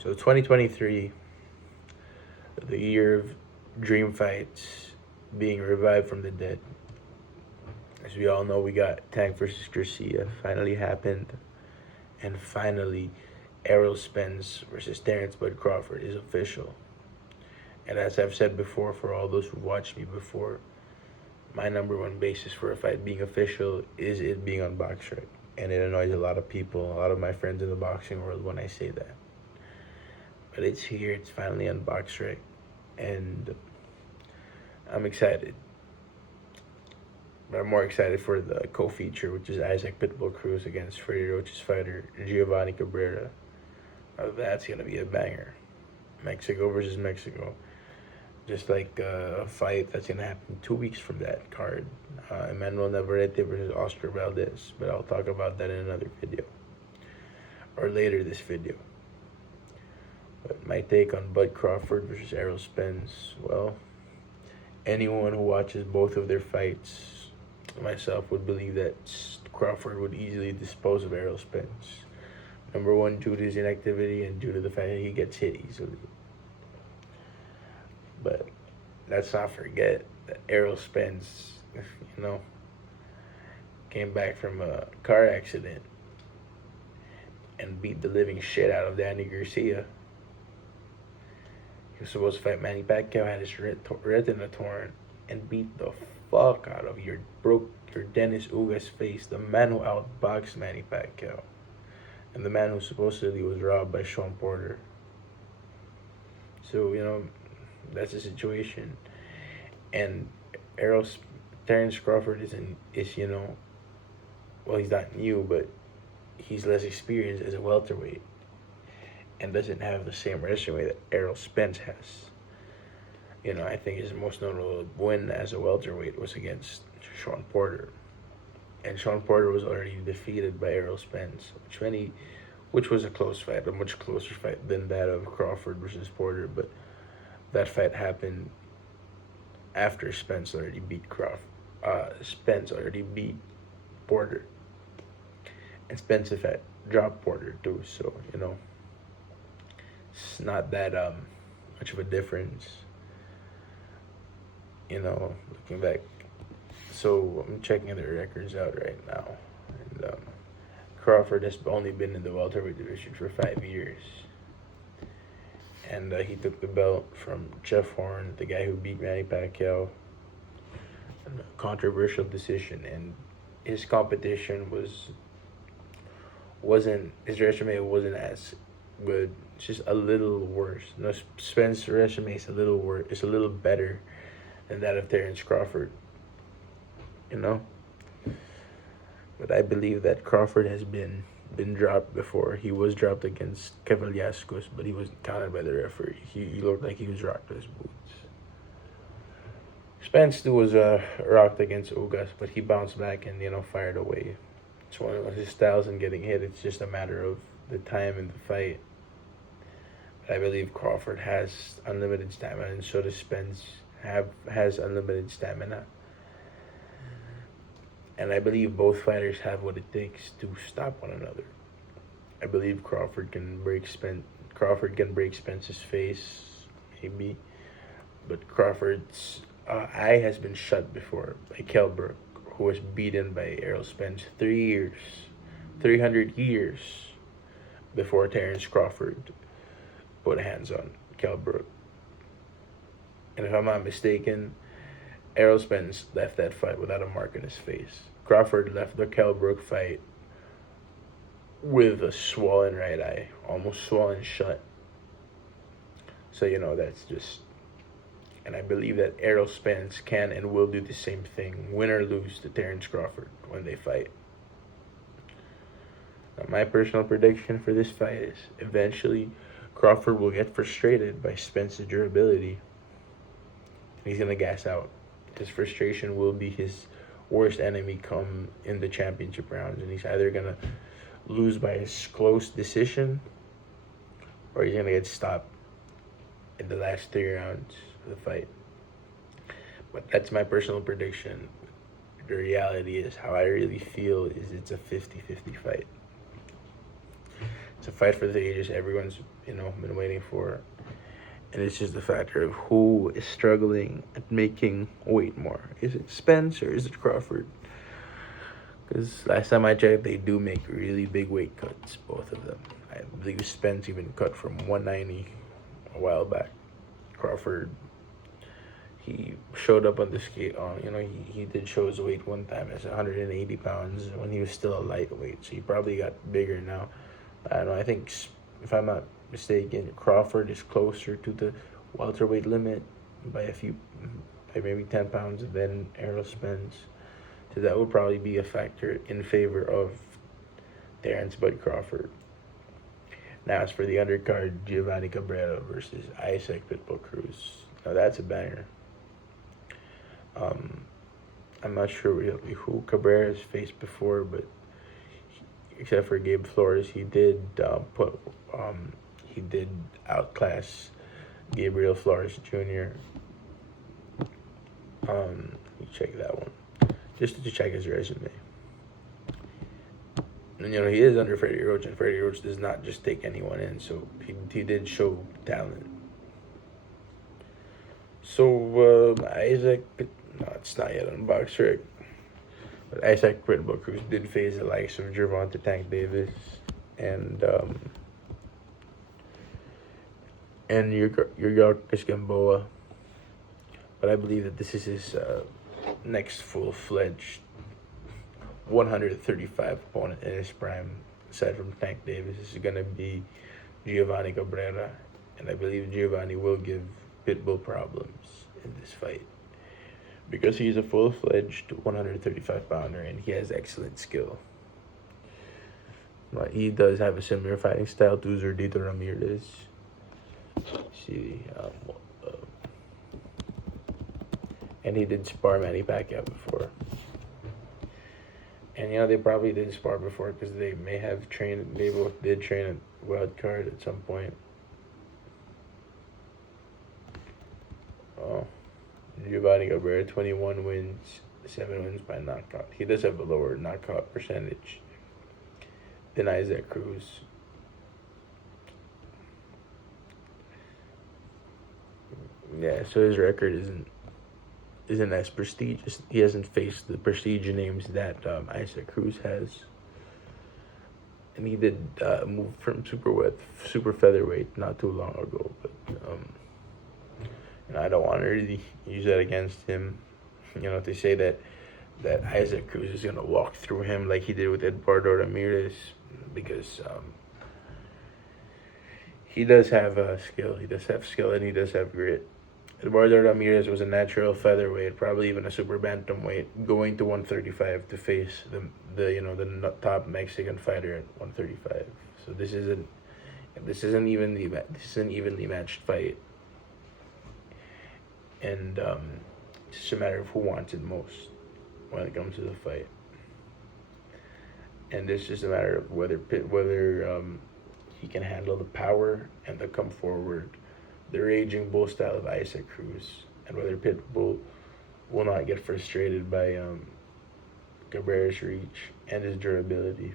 So 2023, the year of dream fights being revived from the dead. As we all know, we got Tank versus Garcia finally happened, and finally, Errol Spence versus Terrence Crawford is official. And as I've said before, for all those who watched me before, my number one basis for a fight being official is it being on BoxRec. And it annoys a lot of people, a lot of my friends in the boxing world when I say that. But it's here, it's finally on BoxRec, and I'm excited. But I'm more excited for the co-feature, which is Isaac Pitbull Cruz against Freddie Roach's fighter, Giovanni Cabrera. That's going to be a banger. Mexico versus Mexico. Just like a fight that's going to happen 2 weeks from that card. Emmanuel Navarrete versus Oscar Valdez. But I'll talk about that in another video. Or later this video. But my take on Bud Crawford versus Errol Spence, well, anyone who watches both of their fights, myself, would believe that Crawford would easily dispose of Errol Spence. Number one, due to his inactivity and due to the fact that he gets hit easily. But let's not forget that Errol Spence, came back from a car accident and beat the living shit out of Danny Garcia. He was supposed to fight Manny Pacquiao, had his retina torn, and beat the fuck out of broke your Dennis Ugas face, the man who outboxed Manny Pacquiao, and the man who supposedly was robbed by Sean Porter. So, that's the situation. And Terrence Crawford is well, he's not new, but he's less experienced as a welterweight and doesn't have the same resume that Errol Spence has. I think his most notable win as a welterweight was against Sean Porter. And Sean Porter was already defeated by Errol Spence, which was a close fight, a much closer fight than that of Crawford versus Porter. But that fight happened after Spence already beat Porter. And Spence, in fact, dropped Porter too. So, it's not that much of a difference. Looking back. So I'm checking the records out right now. And Crawford has only been in the welterweight division for 5 years. And he took the belt from Jeff Horn, the guy who beat Manny Pacquiao, in a controversial decision. And his competition his resume wasn't as good. It's just a little worse. Spence's resume is a little worse. It's a little better than that of Terrence Crawford. But I believe that Crawford has been dropped before. He was dropped against Cavaliascos, but he was counted by the referee. He looked like he was rocked to his boots. Spence too was rocked against Ugas, but he bounced back and fired away. It's one of his styles in getting hit. It's just a matter of the time in the fight. But I believe Crawford has unlimited stamina, and so does Spence has unlimited stamina. And I believe both fighters have what it takes to stop one another. I believe Crawford can break Spence's face, maybe. But Crawford's eye has been shut before by Kell Brook, who was beaten by Errol Spence 300 years before Terrence Crawford put hands on Kell Brook. And if I'm not mistaken, Errol Spence left that fight without a mark on his face. Crawford left the Kell Brook fight with a swollen right eye, almost swollen shut. So, that's just... And I believe that Errol Spence can and will do the same thing, win or lose, to Terrence Crawford when they fight. Now, my personal prediction for this fight is eventually Crawford will get frustrated by Spence's durability. He's going to gas out. His frustration will be his worst enemy come in the championship rounds. And he's either going to lose by a close decision or he's going to get stopped in the last 3 rounds of the fight. But that's my personal prediction. The reality is, how I really feel is it's a 50-50 fight. It's a fight for the ages. Everyone's been waiting for, and it's just a factor of who is struggling at making weight more. Is it Spence or is it Crawford? Because last time I checked, they do make really big weight cuts, both of them. I believe Spence even cut from 190 a while back. Crawford, he showed up on the scale. He did show his weight one time as 180 pounds when he was still a lightweight. So he probably got bigger now. I don't know. I think, if I'm not mistaken, Crawford is closer to the welterweight limit by maybe 10 pounds than Errol Spence. So that would probably be a factor in favor of Terrence Bud Crawford. Now, as for the undercard, Giovanni Cabrera versus Isaac Pitbull Cruz. Now, that's a banger. I'm not sure really who Cabrera has faced before, but except for Gabe Flores, he did outclass Gabriel Flores Jr. You check that one, just to check his resume. And he is under Freddie Roach, and Freddie Roach does not just take anyone in, so he did show talent. So Isaac, no, it's not yet on BoxRec, but Isaac Pitbull Cruz did face the likes of Gervonta Tank Davis and Yorkis Gamboa, but I believe that this is his next full-fledged 135 opponent in his prime. Aside from Tank Davis, this is gonna be Giovanni Cabrera, and I believe Giovanni will give Pitbull problems in this fight because he's a full-fledged 135 pounder and he has excellent skill. But he does have a similar fighting style to Zerdito Ramirez. And he did spar Manny Pacquiao before. And they probably did spar before because they may have trained. They both did train at Wild Card at some point. Oh, Giovanni Cabrera, 21 wins, 7 wins by knockout. He does have a lower knockout percentage than Isaac Cruz. Yeah, so his record isn't as prestigious. He hasn't faced the prestige names that Isaac Cruz has. And he did move from super featherweight not too long ago. But and I don't want to really use that against him. To say that Isaac Cruz is gonna walk through him like he did with Eduardo Ramirez, because he does have skill. He does have skill and he does have grit. Eduardo Ramirez was a natural featherweight, probably even a super bantamweight, going to 135 to face the top Mexican fighter at 135. So this is an evenly matched fight, and it's just a matter of who wants it most when it comes to the fight. And it's just a matter of whether he can handle the power and the come forward, the raging bull style of Isaac Cruz, and whether Pitbull will not get frustrated by Cabrera's reach and his durability.